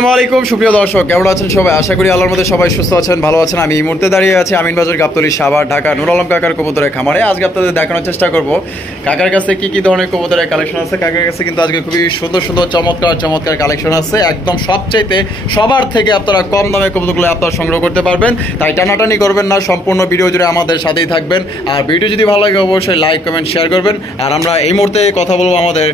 আসসালামু আলাইকুম সুপ্রিয় দর্শক, কেমন আছেন সবাই? আশা করি আল্লাহর মধ্যে সবাই সুস্থ আছেন, ভালো আছেন। আমি এই মুহূর্তে দাঁড়িয়ে আছি আমিনবাজার, গাবতলী, সাভার, ঢাকা নূর আলম কাকার কবুতরের খামারে। আজকে আপনাদের দেখানোর চেষ্টা করব কাকার কাছে কি কি ধরনের কবুতরের কালেকশন আছে। কাকার কাছে কিন্তু আজকে খুবই সুন্দর সুন্দর চমৎকার কালেকশন আছে। একদম সবচাইতে সবার থেকে আপনারা কম দামে কবুতরগুলো আপনারা সংগ্রহ করতে পারবেন। তাই টানাটানি করবেন না, সম্পূর্ণ ভিডিও জুড়ে আমাদের সাথেই থাকবেন। আর ভিডিও যদি ভালো লাগে অবশ্যই লাইক কমেন্ট শেয়ার করবেন। আর আমরা এই মুহূর্তে কথা বলবো আমাদের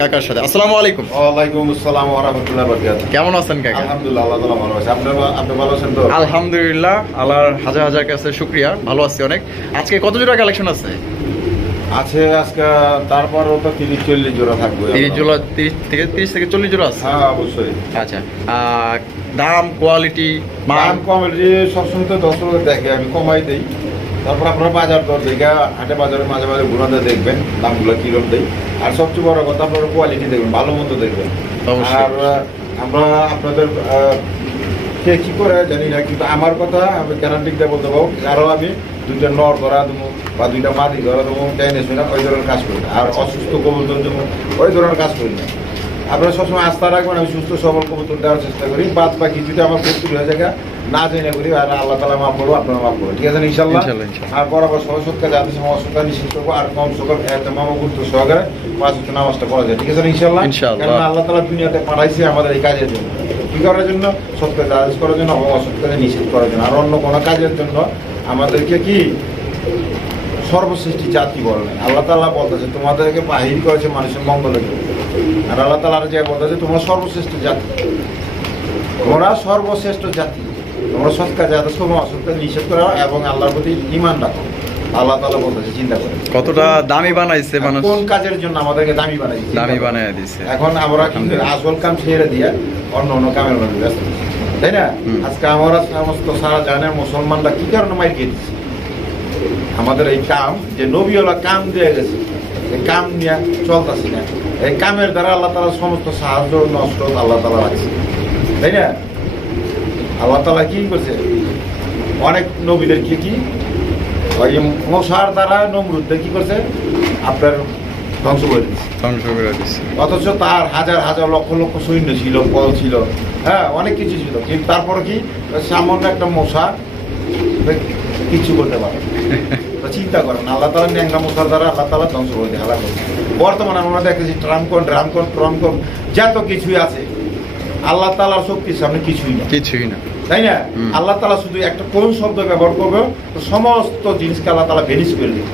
কাকার সাথে। আসসালামু আলাইকুম। ওয়ালাইকুম আসসালাম ওয়া রাহমাতুল্লাহি ওয়া বারাকাতুহু। কেমন আছেন কাকা? আলহামদুলিল্লাহ, আল্লাহ তাআলা ভালো আছে। আপনি ভালো আছেন তো? আলহামদুলিল্লাহ, আল্লাহর হাজার হাজার কাছে শুকরিয়া, ভালো আছি অনেক। আজকে কত জোড়া কালেকশন আছে? আছে আজকে তারপরও তো 30-40 জোড়া থাকবে। 30 থেকে 40 জোড়া আছে? হ্যাঁ, অবশ্যই। আচ্ছা, দাম, কোয়ালিটি, দাম কমেডি সবসময় তো দর্শক দেখে, আমি কমাই দেই। তারপর আপনারা বাজার দর দেখে হাটে বাজারে মাঝে মাঝে ঘুরাতে দেখবেন দামগুলো কিরকম দেয়। আর সবচেয়ে বড় কথা আপনারা কোয়ালিটি দেখবেন, ভালো মন্দ দেখবেন। আর আমরা আপনাদের কে কি করে জানি না, কিন্তু আমার কথা আমি গ্যারান্টি দিয়ে বলতে পারবো, আরও আমি 2টা নর ধরা দেবো বা 2টা মাদি ধরা দেবো, টেনে শুনে ওই ধরনের কাজ করি না। আর অসুস্থ কবুতর জন্য ওই ধরনের কাজ করি না। আপনারা সবসময় আস্থা রাখবেন, আমি সুস্থ সবল কবুতর দেওয়ার চেষ্টা করি। বাদ বাকি যদি আমার প্রস্তুতি হয়ে যায় না জেনে করি, আর আল্লাহ তাআলা মাফ করবো, আপনারা মাফ করবো, ঠিক আছে ইনশাল্লাহ। আর বরাবর সহসৎকার জাতির সময় অসৎকার নিশ্চিত করবো। আর কম সকল মামা গুরুত্ব সহকারে 5 ওয়াক্ত নামাজটা পড়া যায়, ঠিক আছে ইনশাল্লাহ। কারণ আল্লাহ তাআলা দুনিয়াতে পাঠাইছে আমাদের এই কাজের জন্য, কি করার জন্য? সৎকার আদেশ করার জন্য, অসৎকারে নিষেধ করার জন্য। আর অন্য কোনো কাজের জন্য আমাদেরকে কি সর্বশ্রেষ্ঠ জাতি বলে নাই। আল্লাহ তাআলা বলতেছে তোমাদেরকে বাহির করেছে মানুষের মঙ্গলের জন্য। আর আল্লাহ তাআলা যে বলতেছে তোমরা সর্বশ্রেষ্ঠ জাতি, তোমরা সর্বশ্রেষ্ঠ জাতি, তোমরা সৎকার আদেশ করো, অসৎকার নিষেধ করো এবং আল্লাহর প্রতি ঈমান রাখো। আল্লাহ তাআলা বলতেছে চিন্তা করে কতটা দামি বানাইছে মানুষ, কোন কাজের জন্য আমাদেরকে দামি বানাইছে, দামি বানায় দিয়েছে। এখন আমরা কিন্তু আসল কাম ছেড়ে দিয়ে অন্য কামের মধ্যে ব্যস্ত, তাই না? আজকে আমরা সমস্ত সারা জানে মুসলমানরা কি কারণে মাইর খেয়ে দিচ্ছে? আমাদের এই কাম যে নবীওয়ালা কাম দিয়ে গেছে, এই কাম নিয়ে চলতেছি না। এই কামের দ্বারা আল্লাহ তাআলা সমস্ত সাহায্য নষ্ট আল্লাহ তাআলা রাখছে, তাই না? আল্লাহ তাআলা কি করছে? অনেক নবীদের কি ওই মশার দ্বারা নমরুদদের কি করছে? আপনার ধ্বংস করে দিচ্ছে। অথচ তার হাজার হাজার লক্ষ লক্ষ সৈন্য ছিল, বল ছিল, হ্যাঁ অনেক কিছু ছিল, কিন্তু তারপরে কি সামান্য একটা মশা কিছু করতে পারে? চিন্তা করেন, আল্লাহ তাআলা ন্যাংরা মশার দ্বারা আল্লাহ তাআলা ধ্বংস করে দিয়ে হালা করে। বর্তমানে আমরা দেখতেছি ট্রামকন যত কিছুই আছে, আল্লাহ তাআলার শক্তির সামনে কিছুই না, তাই না? আল্লাহ তাআলা শুধু একটা কোন শব্দ ব্যবহার করবে তো সমস্ত জিনিসকে আল্লাহ তাআলা ভেনিশ করে দিবে,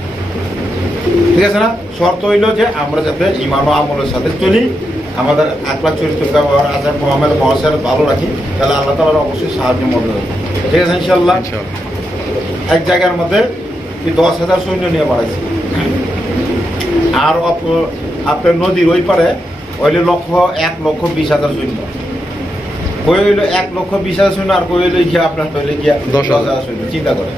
ঠিক আছে না? শর্ত হইল যে আমরা যাতে ঈমান ও আমলের সাথে চলি, আমাদের আকলাক চরিত্র ব্যবহার আচার মুআমালা মহাসার ভালো রাখি, তাহলে আল্লাহ তাআলার অবশ্যই সাহায্য মদত হবে, ঠিক আছে ইনশাআল্লাহ। এক জায়গার মধ্যে 10,000 সৈন্য নিয়ে বাড়াইছে। আর আপনার নদীর ওই পারে হইলে 1,20,000 সৈন্য, কই হইলো 1,20,000 সৈন্য, আর কই হইলো গিয়ে আপনার হইলে গিয়া 10,000 সৈন্য। চিন্তা করে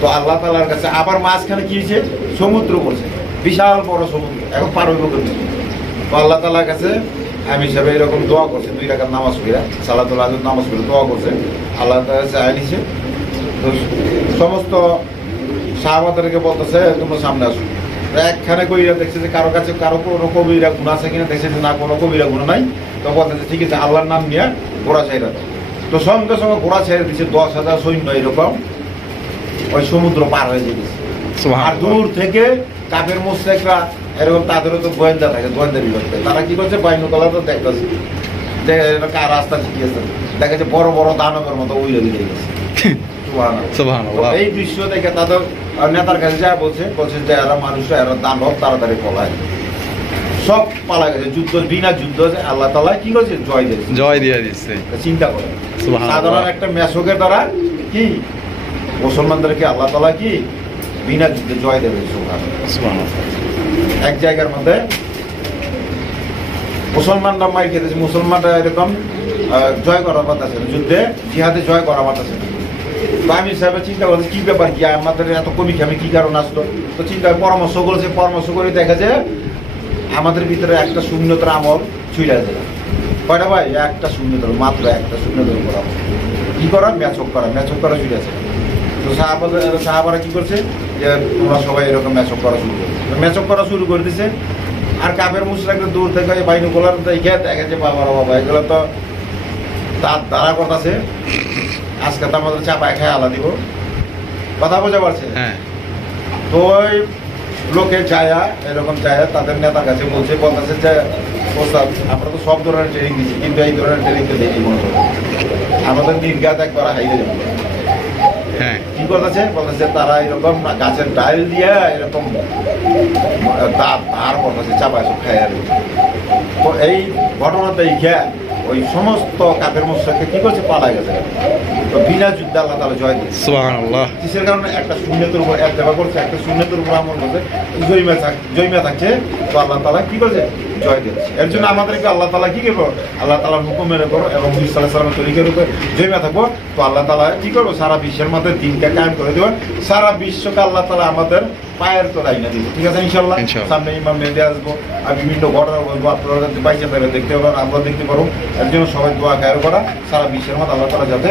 তো আল্লাহ তাআলার কাছে আবার মাঝখানে কি হয়েছে? সমুদ্র করছে, বিশাল বড় সমুদ্র, এখন পার হইব কেন? তো আল্লাহ তাআলার কাছে আমি হিসাবে এরকম দোয়া করছে, 2 রাকাত নামাজ পড়ে সালাতুল আযম নামাজ পড়ে দোয়া করছে, আল্লাহ তাআলার কাছে আইনিছে। তো সমস্ত সাহাবাদেরকে বলতেছে তোমরা সামনে আসো। একখানে কবিরা দেখছে যে কারো কাছে কারো কোনো কবিরা গুণ আছে কিনা, দেখছে যে না কোনো কবিরা গুণ নাই। তো বলতেছে ঠিক আছে আল্লাহর নাম নিয়ে ঘোড়া ছাইরা দাও। তো সঙ্গে সঙ্গে ঘোড়া ছেড়ে দিচ্ছে, 10,000 সৈন্য এরকম ওই সমুদ্র পার হয়ে গেছে। আর দূর থেকে কাফের মুশরিকরা এরকম, তাদেরও তো গোয়েন্দা থাকে, গোয়েন্দা বিভাগ থাকে, তারা কি করছে? বাইনোকুলার তো দেখতেছে যে কার রাস্তা শিখিয়েছে, দেখে যে বড় বড় দানবের মতো উইলে দিলে গেছে। এই দৃশ্য দেখে তাদের নেতার কাছে যা বলছে যে এরা মানুষরা, এরা দানব, তাড়াতাড়ি পলায়। সব পালা গেছে, যুদ্ধ বিনা যুদ্ধ আল্লাহ তাআলা কি করছে? জয় দিয়ে দিচ্ছে। চিন্তা করে সাধারণ একটা মেশকের দ্বারা কি মুসলমানদেরকে আল্লাহ তাআলা কি বিনা যুদ্ধে জয় দেবে। এক জায়গার মধ্যে মুসলমানরা মাই খেতেছে, মুসলমানরা এরকম জয় করার কথা ছিল, যুদ্ধে জিহাদে জয় করার কথা ছিল। তো আমি সাহেব চিন্তা করছি কি ব্যাপার, কি আমাদের এত কমি খামি কি কারণ আসলো? তো চিন্তা পরামর্শ করেছে, পরামর্শ করে দেখা যায় আমাদের ভিতরে একটা শূন্যতার আমল ছুঁড়ে আছে। কয়টা ভাই? একটা শূন্যতার, মাত্র একটা শূন্যতার পরামর্শ কি করা? মেচক করা ছুঁড়ে আছে। তো সাহাবারা কি করছে যে তোমরা সবাই এরকম মেচক করা শুরু করে দিছে। আর কাফের মুশরিকরা দূর থেকে বাইনোকুলার দেখে দেখে যে বাবা এগুলো তো তার দ্বারা করতেছে আজকে তো আমাদের চাপায় খায় আলা দিব কথা বোঝা পারছে হ্যাঁ তো ওই লোকে চায়া এরকম চায়া তাদের নেতার কাছে বলতেছে যে প্রস্তাব আমরা তো সব ধরনের ট্রেনিং দিচ্ছি কিন্তু এই ধরনের ট্রেনিং তো দেখি মনে হয় আমাদের নির্ঘাত একবার হাইয়ে যাবে হ্যাঁ কি বলতেছে তারা এরকম গাছের ডাইল দিয়ে এরকম ধার করতেছে চাপা সব খায় আর তো এই ঘটনাটা খেয়া ওই সমস্ত কাপের মশাকে কি করছে পালা গেছে তো বিনা যুদ্ধে আল্লাহ তালা জয় দিচ্ছে সুবহানাল্লাহ কিসের কারণে একটা শূন্যতের উপর এক দেওয়া করছে একটা শূন্যতের উপর আমল করছে জয়মা থাকছে তো আল্লাহ তালা কি করছে জয় দিচ্ছে এর জন্য আমাদেরকে আল্লাহ তালা কি করবো আল্লাহ তালার হুকুম মেনে করো এবং সাল্লাহ সাল্লামের তরিকের উপরে জয়মা থাকবো তো আল্লাহ তালা কি করবো সারা বিশ্বের মধ্যে দিনকে কায়েম করে দেবো সারা বিশ্বকে আল্লাহ তালা আমাদের পায়ের তো রাইনা দিব ঠিক আছে ইনশাল্লাহ সামনে ইমাম মেহেদী আসবো আর বিভিন্ন ঘটনা বলবো আপনারা বাইচে থাকলে দেখতে পারবেন আমরা দেখতে পারবো এর জন্য সবাই দোয়া কায়ের করা সারা বিশ্বের মধ্যে আল্লাহ তালা যাতে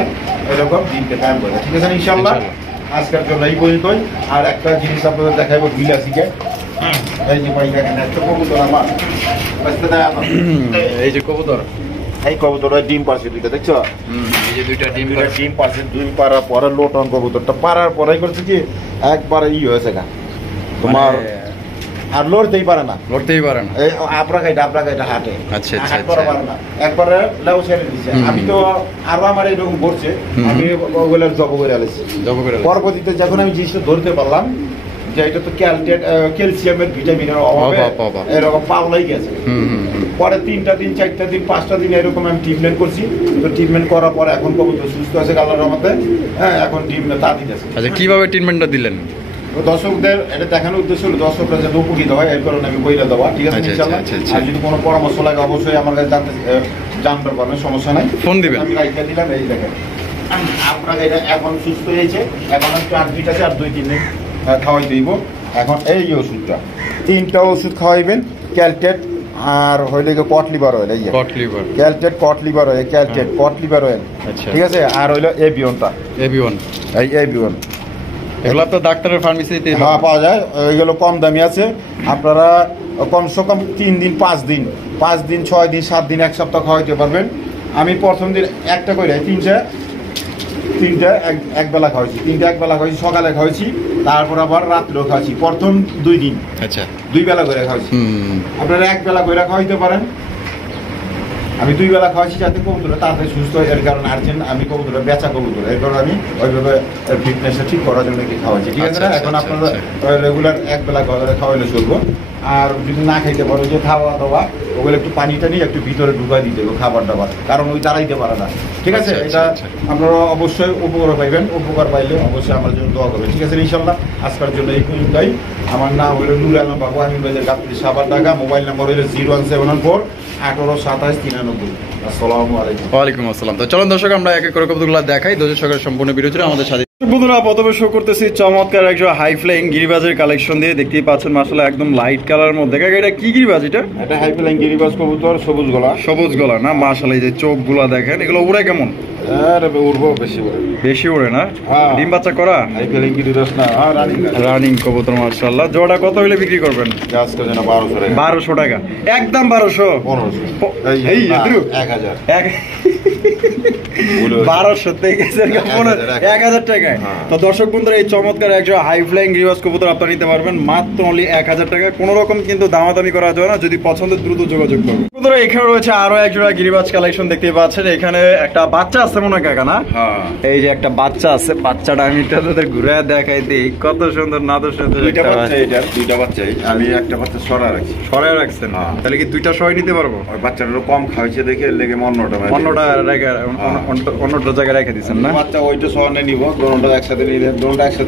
এরকম দিনকে কায়েম করে ঠিক আছে ইনশাল্লাহ আজকের জন্য এই পর্যন্তই আর একটা জিনিস আপনাদের দেখাবো বিলাসীকে এই যে ভাই দেখেন একটা কবুতর আমার এই যে কবুতর এই কবুতর ডিম পারছে দুইটা দেখছো এই যে দুইটা ডিম ডিম পারছে দুই পাড়ার পরে লোটন কবুতরটা পাড়ার পরে করছে কি একবারে হয়েছে গা তোমার আর লড়তেই পারে না লড়তেই পারে না এই আপরা গাইটা হাটে আচ্ছা আচ্ছা হাট করা পারে না একবারে লেউ ছেড়ে দিচ্ছে আমি তো আরো আমার এইরকম করছে আমি ওগুলোর জব করে আলেছি জব করে পরবর্তীতে যখন আমি জিনিসটা ধরতে পারলাম যে এটা তো ক্যালসিয়ামের ভিটামিনের অভাবে এরকম পাওলাই গেছে পরে 3টা দিন 4টা দিন 5টা দিন এরকম আমি ট্রিটমেন্ট করছি তো ট্রিটমেন্ট করার পরে এখন কবুতর সুস্থ আছে আল্লাহর রহমতে হ্যাঁ এখন ট্রিটমেন্ট তা দিতেছে আচ্ছা কিভাবে ট্রিটমেন্টটা দিলেন দর্শকদের এটা দেখানোর উদ্দেশ্য হলো দর্শকরা যাতে উপকৃত হয় এর কারণে আমি বইটা দেওয়া ঠিক আছে ইনশাআল্লাহ আর যদি কোনো পরামর্শ লাগে অবশ্যই আমার কাছে জানতে পারবেন সমস্যা নাই ফোন দিবেন আমি রাইখা দিলাম এই দেখেন আপনার এটা এখন সুস্থ হয়েছে এখন একটু আডমিট আছে আর 2-3 দিন খাওয়াই দিব এখন এই ওষুধটা 3টা ওষুধ খাওয়াইবেন ক্যালটেট আর হইলে কট লিভার অয়েল এই যে ক্যালটেট কট লিভার অয়েল ক্যালটেট কট লিভার অয়েল ঠিক আছে আর হইলো এবিওনটা এই এবিওন এগুলো তো ডাক্তারের ফার্মেসিতে হ্যাঁ পাওয়া যায় ওইগুলো কম দামি আছে আপনারা কমসে কম 3 দিন 5 দিন 6 দিন 7 দিন 1 সপ্তাহ খাওয়াইতে পারবেন আমি প্রথম দিন একটা করে তিনটা এক বেলা খাওয়াইছি সকালে খাওয়াইছি তারপর আবার রাত্রেও খাওয়াইছি প্রথম 2 দিন আচ্ছা 2 বেলা করে খাওয়াইছি আপনারা এক বেলা করে খাওয়াইতে পারেন আমি 2 বেলা খাওয়াইছি যাতে কবুতরটা তাড়াতাড়ি সুস্থ হয় এর কারণে আর্জেন্ট আমি কবুতরটা বেচা কবুতর এর কারণে আমি ওইভাবে ফিটনেসটা ঠিক করার জন্য কি খাওয়াইছি ঠিক আছে না এখন আপনারা রেগুলার এক বেলা খাওয়াইলে চলবো আর যদি না খাইতে পারো যে খাওয়া দাওয়া ওগুলো একটু পানিটা নিয়ে একটু ভিতরে ঢুকাই দিতে হবে খাবার দাবার কারণ ওই দাঁড়াইতে পারে না ঠিক আছে এটা আপনারা অবশ্যই উপকার পাইবেন উপকার পাইলে অবশ্যই আমার জন্য দোয়া করবেন ঠিক আছে ইনশাল্লাহ আজকের জন্য এই পর্যন্তই আমার নাম হইল নুর আলম বাবু আমিন বাজার গাবতলী সাভার ঢাকা মোবাইল নাম্বার হইল 01714 182793 আসসালামু আলাইকুম ওয়ালাইকুম আসসালাম তো চলুন দর্শক আমরা এক এক করে কবুতরগুলো দেখাই দর্শক সকালের সম্পূর্ণ বিরতি আমাদের সাথে বন্ধুরা প্রথমে শো করতেছি চমৎকার একজন হাই ফ্লাইং গিরিবাজের কালেকশন দিয়ে দেখতেই পাচ্ছেন মাশাআল্লাহ একদম লাইট কালারের মধ্যে এটা কি গিরিবাজ এটা হাই ফ্লাইং গিরিবাজ কবুতর সবুজ গলা না মাশাআল্লাহ এই যে চোখগুলো দেখেন এগুলো উড়ে কেমন উড়বো বেশি উড়ে না ডিম বাচ্চা করা হাই ফ্লাইং গিরিবাজ না রানিং কবুতর মাশাআল্লাহ জোড়া কত হইলে বিক্রি করবেন আজকে যেন 1200 টাকা একদম 1200 এই 1000 1200 থেকে 1000 টাকায় তো দর্শক বন্ধুরা এই চমৎকার একজন হাই ফ্লাইং গিরিবাজ কবুতর আপনারা নিতে পারবেন মাত্র অনলি 1000 টাকা কোনো রকম কিন্তু দামাদামি করা যাবে না যদি পছন্দ দ্রুত যোগাযোগ করুন বন্ধুরা এখানে রয়েছে আরো একজোড়া গিরিবাজ কালেকশন দেখতে পাচ্ছেন এখানে একটা বাচ্চা আছে মনে হয় কাকা না এই যে একটা বাচ্চা আছে বাচ্চাটা আমি তাদের ঘুরে দেখাই দিই কত সুন্দর নাদর সুন্দর দুইটা বাচ্চাই আমি একটা বাচ্চা সরাই রাখছেন তাহলে কি দুইটা সবাই নিতে পারবো বাচ্চাটা কম খাওয়াইছে দেখে লেগে অন্যটা জায়গায় রেখে দিচ্ছেন না বাচ্চা ওইটা সরানে নিব দোনোটা একসাথে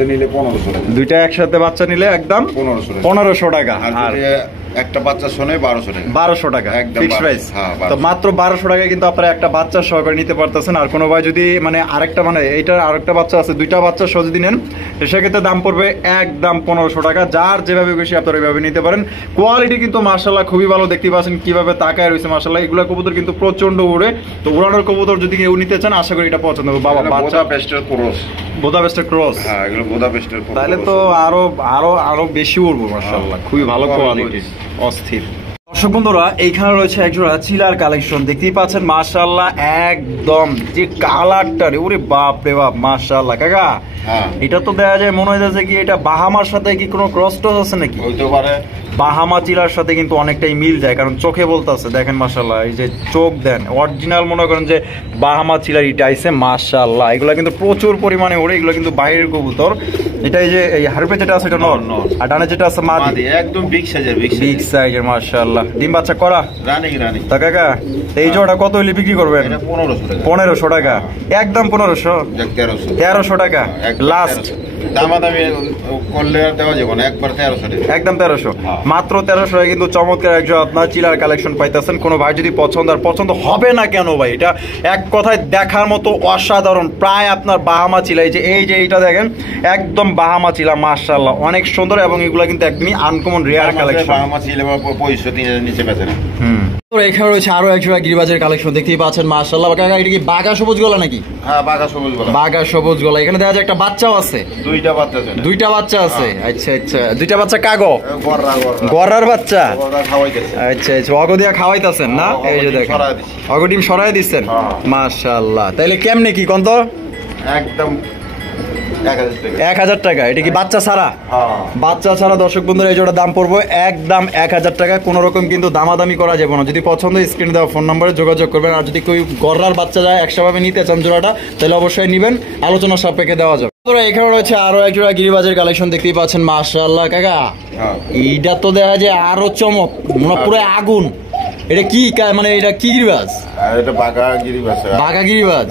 নিলে 1500 টাকা দুইটা একসাথে বাচ্চা নিলে একদম 1500 টাকা আর একটা বাচ্চা শোনে 1200 টাকা ফিক্সড প্রাইস তো মাত্র 1200 টাকায় কিন্তু আপনারা একটা বাচ্চা সহকারে নিতে পারতেছেন আর কোনো ভাই যদি মানে আরেকটা মানে এইটার আরেকটা বাচ্চা আছে দুইটা বাচ্চা সহ যদি নেন সেক্ষেত্রে দাম পড়বে একদম 1500 টাকা যার যেভাবে বেশি আপনারা এইভাবে নিতে পারেন কোয়ালিটি কিন্তু মাশাআল্লাহ খুবই ভালো দেখতে পাচ্ছেন কিভাবে তাকায় রয়েছে মাশাআল্লাহ এগুলা কবুতর কিন্তু প্রচন্ড উড়ে তো উড়ানোর কবুতর যদি কেউ নিতে চান আশা করি এটা পছন্দ হবে বাবা বাচ্চা বোদাপেস্টের ক্রস এগুলো বোদাপেস্টের তাহলে তো আরো বেশি উড়বো মাশাআল্লাহ খুবই ভালো কোয়ালিটি অস্থির দর্শক বন্ধুরা, এইখানে রয়েছে একজোড়া চিলার কালেকশন, দেখতেই পাচ্ছেন মাশাআল্লাহ, একদম যে কালারটা রে, ওরে বাপ রে বাপ, মাশাআল্লাহ কাকা। এটা তো দেখা যায় মনে হইতেছে কি এটা বাহামার সাথে কি কোনো ক্রস টস আছে নাকি? হইতে পারে। বাহামা চিলার সাথে কিন্তু অনেকটাই মিল যায়, কারণ চোখে বলতেছে, দেখেন মাশাআল্লাহ, এই যে চোখ দেন অরিজিনাল মনে করেন যে বাহামা চিলার ইটা আইছে মাশাআল্লাহ। এগুলো কিন্তু প্রচুর পরিমাণে ওড়ে, এগুলো কিন্তু বাইরের কবুতর। এটা এই যে এই হারপে যেটা আছে এটা নর, আর ডানে যেটা আছে মাদি, একদম বিগ সাইজের, বিগ সাইজের মাশাআল্লাহ। ডিম বাচ্চা করা রানিং রানিং। তা কাকা এই জোড়া কত হইলে বিক্রি করবেন? এটা 1500 টাকা। 1500 টাকা, একদম 1500, 1300 টাকা লাস্ট। দামাদামি করলে আর দেওয়া যাবে না, একবার 1300 টাকা, একদম 1300, মাত্র 1300 টাকা কিন্তু চমৎকার একজন আপনার চিলার কালেকশন পাইতেছেন। কোনো ভাই যদি পছন্দ, আর পছন্দ হবে না কেন ভাই, এটা এক কথায় দেখার মতো অসাধারণ, প্রায় আপনার বাহামা চিলা। এই যে এইটা দেখেন, একদম বাহামা চিলা মাশাআল্লাহ, অনেক সুন্দর, এবং এগুলো কিন্তু একদমই আনকমন রেয়ার কালেকশন। বাহামা চিলা 2500 নিচে বেচে না। এখানে রয়েছে আরো একজোড়া গিরিবাজের কালেকশন, দেখতেই পাচ্ছেন মাশাআল্লাহ কাকা। এটা কি বাঘা সবুজ গলা নাকি? হ্যাঁ, বাঘা সবুজ গলা। বাঘা সবুজ গলা। এখানে দেখা যায় একটা বাচ্চাও আছে, দুইটা বাচ্চা আছে। দুইটা বাচ্চা আছে, আচ্ছা আচ্ছা, দুইটা বাচ্চা কাগো গররা গররার বাচ্চা, খাওয়াইতেছে। আচ্ছা আচ্ছা, অগো দিয়া খাওয়াইতাছেন না? এই যে দেখেন অগো ডিম সরাই দিচ্ছেন মাশাআল্লাহ। তাইলে কেমনে কি কোন তো? একদম 1000 টাকা। এটা কি বাচ্চা ছাড়া? বাচ্চা ছাড়া দর্শক বন্ধুরা, এই জোড়া দাম পড়বো একদম 1000 টাকা। কোনো রকম কিন্তু দামাদামি করা যাবে না। যদি পছন্দ স্ক্রিনে দেওয়া ফোন নম্বরে যোগাযোগ করবেন। আর যদি কেউ গররার বাচ্চা যায় একসাথে নিতে চান জোড়াটা, তাহলে অবশ্যই নিবেন, আলোচনা সাপেক্ষে দেওয়া যাবে। এখানে রয়েছে আরো এক জোড়া গিরিবাজের কালেকশন, দেখতেই পাচ্ছেন মাশাআল্লাহ কাকা। এইটা তো দেখা যায় আরো চমক, পুরো আগুন। এটা কি মানে এটা কি গিরিবাজ? এটা বাঘা গিরিবাজ। বাঘা গিরিবাজ,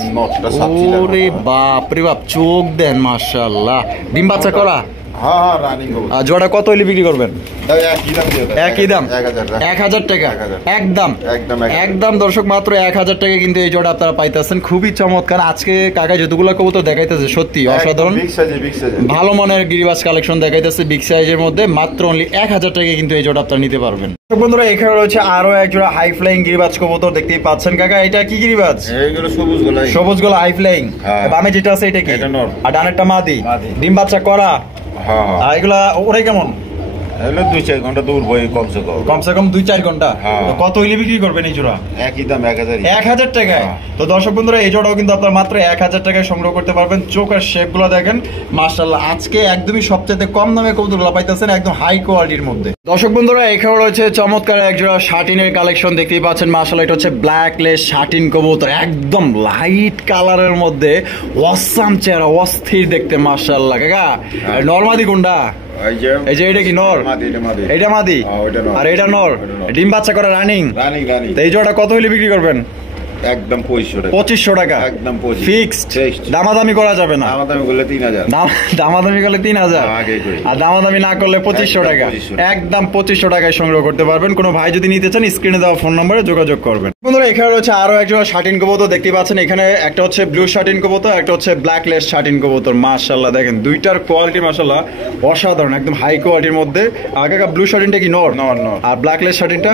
ওরে বাপ রে বাপ, চোখ দেন মাশাআল্লাহ। ডিম বাচ্চা করা? হ্যাঁ, রানিং। জোড়া কত হইলে বিক্রি করবেন? একই দাম, 1000 টাকা একদম। একদম দর্শক, মাত্র 1000 টাকা কিন্তু এই জোড়া আপনারা পাইতেছেন। খুবই চমৎকার। আজকে কাকা যতগুলো কবুতর দেখাইতেছে সত্যি অসাধারণ, ভালো মানের গিরিবাজ কালেকশন দেখাইতেছে বিগ সাইজের মধ্যে। মাত্র অনলি 1000 টাকা কিন্তু এই জোড়া আপনারা নিতে পারবেন। বন্ধুরা, এখানে রয়েছে আরো এক জোড়া হাই ফ্লাইং গিরিবাজ কবুতর, দেখতেই পাচ্ছেন কাকা। এটা কি গিরিবাজ? সবুজ গলা হাই ফ্লাইং। বামে যেটা আছে এটা কি? আর ডানেরটা মাদি। ডিম বাচ্চা করা? এগুলা ওরাই কেমন? 2-4 ঘন্টা দূর বই কমসে কম 2-4 ঘন্টা। কত হইলে বিক্রি করবেন এই জোড়া? একই দাম, 1000 টাকায়। তো দর্শক বন্ধুরা, এই জোড়াও কিন্তু আপনার মাত্র 1000 টাকায় সংগ্রহ করতে পারবেন। চোখ আর শেপ গুলো দেখেন মাশাআল্লাহ। আজকে একদমই সবচেয়ে কম দামে কবুতরগুলো পাইতেছেন, একদম হাই কোয়ালিটির মধ্যে। দর্শক বন্ধুরা, এখানে রয়েছে চমৎকার এক জোড়া শাটিনের কালেকশন, দেখতেই পাচ্ছেন মাশাআল্লাহ। এটা হচ্ছে ব্ল্যাক লেস শাটিন কবুতর, একদম লাইট কালারের মধ্যে, অসাম চেহারা, অস্থির দেখতে মাশাআল্লাহ কাকা। নরমাদি কোনটা? এই যে এটা কি নর? এটা মাদি, আর এটা নর। ডিম বাচ্চা করে রানিং। এই জোড়া কত হইলে বিক্রি করবেন? একদম 2500 টাকা একদম ফিক্সড। দামাদামি করা যাবে না। দামাদামি করলে 3000, দামাদামি করলে 3000, আর দামাদামি না করলে 2500 টাকা। একদম 2500 টাকায় সংগ্রহ করতে পারবেন। কোনো ভাই যদি নিতে চান স্ক্রিনে দেওয়া ফোন নম্বরে যোগাযোগ করবেন। বন্ধুরা, এখানে রয়েছে আরো একজন শাটিন কবুতর, দেখতে পাচ্ছেন। এখানে একটা হচ্ছে ব্লু শাটিন কবুতর, একটা হচ্ছে ব্ল্যাক লেস শাটিন কবুতর। মাশাআল্লাহ দেখেন, দুইটার কোয়ালিটি মাশাআল্লাহ অসাধারণ, একদম হাই কোয়ালিটির মধ্যে। আগে ব্লু শাটিনটা কি নর? আর ব্ল্যাক লেস শাটিনটা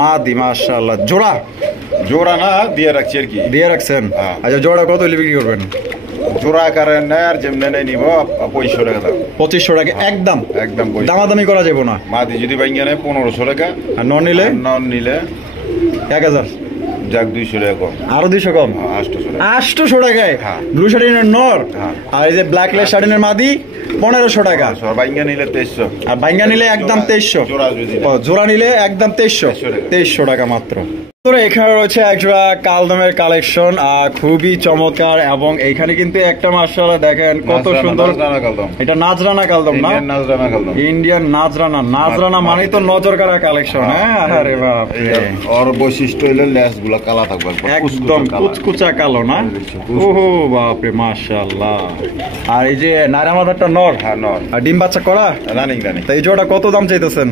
মাদি। মাশাআল্লাহ, জোড়া না দিয়ে রাখছি আর কি, দিয়ে রাখছেন। আচ্ছা, জোড়া কত হলে বিক্রি করবেন? জোড়া কারেন না, আর যেমন নিব 2500 টাকা দাম। 2500 টাকা একদম। দামাদামি করা যাবে না। মাদি যদি ভাঙ্গা নেয় 1500 টাকা, আর নন নিলে 1000। যাক 200 টাকা কম, আরো 200 কম, 800 টাকায় ব্লু শার্টিনের নর। আর এই যে ব্ল্যাক লেস শার্টিনের মাদি 1500 টাকা। বাইঙ্গা নিলে 2300, আর বাইঙ্গা নিলে একদম 2300। জোড়া নিলে একদম 2300 টাকা মাত্র। এখানে রয়েছে একজোড়া কালদমের কালেকশন, খুবই চমৎকার। এবং এখানে কিন্তু একটা মাশাআল্লাহ দেখেন কত সুন্দর। এটা নাজরানা কালদম না? ইন্ডিয়ান নাজরানা মানে তো নজর কাড়া কালেকশন। হ্যাঁ, আরে বাপ, ওর বৈশিষ্ট্য হলো লেস গুলা কালা থাকবে, একদম কুচকুচা কালো না? ওহো বাপ রে, মাশাআল্লাহ। আর এই যে নারা মাথাটা নর। নর। আর ডিম বাচ্চা করা? রানিং। তো এই জোড়া কত দাম চাইতেছেন?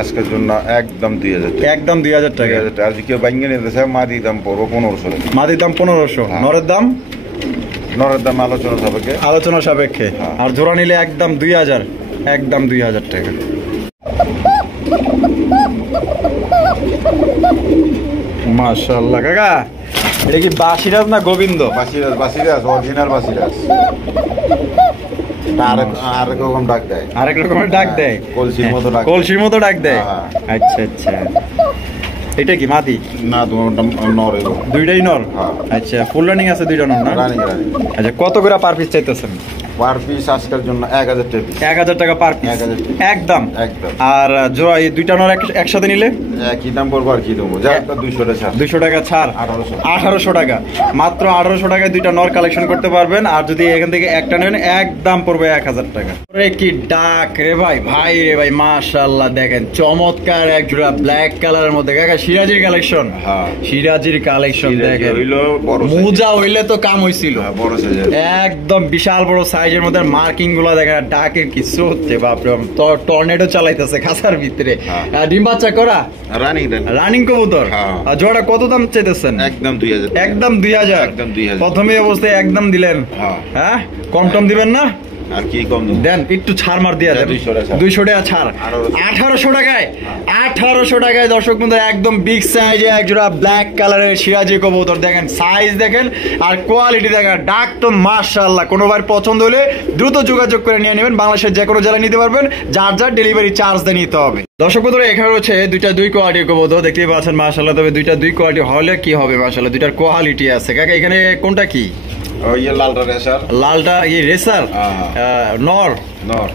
আজকের জন্য একদম 2000, একদম 2000 টাকা। আর কেউ বাইঙ্গা নিতে চায় মাদির দাম পড়বো 1500 টাকা। মাদির দাম 1500। নরের দাম আলোচনা সাপেক্ষে। আর জোড়া নিলে একদম 2000, একদম 2000 টাকা। মাশাআল্লাহ কাকা, এটা কি বাসিরাজ না গোবিন্দ? বাসিরাজ অরিজিনাল বাসিরাজ। আরেক রকম ডাক দেয়, কলসির মতো ডাক দেয়। আচ্ছা আচ্ছা, এটা কি মাদি? না তোমার নর এলো। দুইটাই নর? হ্যাঁ। আচ্ছা, ফুল রানিং আছে দুইটা নর না? রানিং। আচ্ছা, কত করে পার পিস চাইতেছেন? পার পিস আজকের জন্য 1000 টাকা। 1000 টাকা পার পিস? 1000 একদম। একদম। আর জোড়া এই দুইটা নর একসাথে নিলে কি দাম পড়বো আর কি দেবো, যা 200 টাকা। 200 টাকা ছাড়? 1800 টাকা। মাত্র 1800 টাকায় দুইটা নর কালেকশন করতে পারবেন। আর যদি এখান থেকে একটা নেন একদম পড়বে 1000 টাকা। কি ডাক রে ভাই, ভাই রে ভাই, মাশাআল্লাহ দেখেন চমৎকার এক জোড়া ব্ল্যাক কালারের মধ্যে। কাকা সিরাজির কালেকশন? হ্যাঁ, সিরাজির কালেকশন দেখেন। হইলো বড় মুজা হইলে তো কাম হইছিল। বড় সাইজের, একদম বিশাল বড় সাইজের মধ্যে। মার্কিং গুলো দেখেন, ডাকের কিছু হচ্ছে বাপরে, টর্নেডো চালাইতেছে খাঁচার ভিতরে। ডিম বাচ্চা করা রানিং কবুতর। আর জোড়া কত দাম চাইতেছেন? একদম 2000। একদম 2000? একদম 2000। প্রথমে অবস্থায় একদম দিলেন। হ্যাঁ, কম টম দিবেন না? আর কি কম দেন, একটু ছাড় মার দিয়া দেন। 200 টাকা ছাড়। 1800 টাকায়? 1800 টাকায় দর্শক বন্ধুরা একদম বিগ সাইজে এক জোড়া ব্ল্যাক কালারের সিরাজি কবুতর দেখেন, সাইজ দেখেন আর কোয়ালিটি দেখেন। ডাক তো মাশাআল্লাহ। কোনোবার পছন্দ হলে দ্রুত যোগাযোগ করে নিয়ে নেবেন। বাংলাদেশের যে কোনো জেলায় নিতে পারবেন, যার যার ডেলিভারি চার্জ দিয়ে নিতে হবে। দর্শক বন্ধুরা এখানে হচ্ছে দুই কোয়ালিটির কবুতর দেখতেই পাচ্ছেন মাশাআল্লাহ। তবে দুই কোয়ালিটি হলে কি হবে মাশাআল্লাহ, দুইটার কোয়ালিটি আছে। কাকা এখানে কোনটা কি? লালটা রেসার। লালটা এই রেসার নর?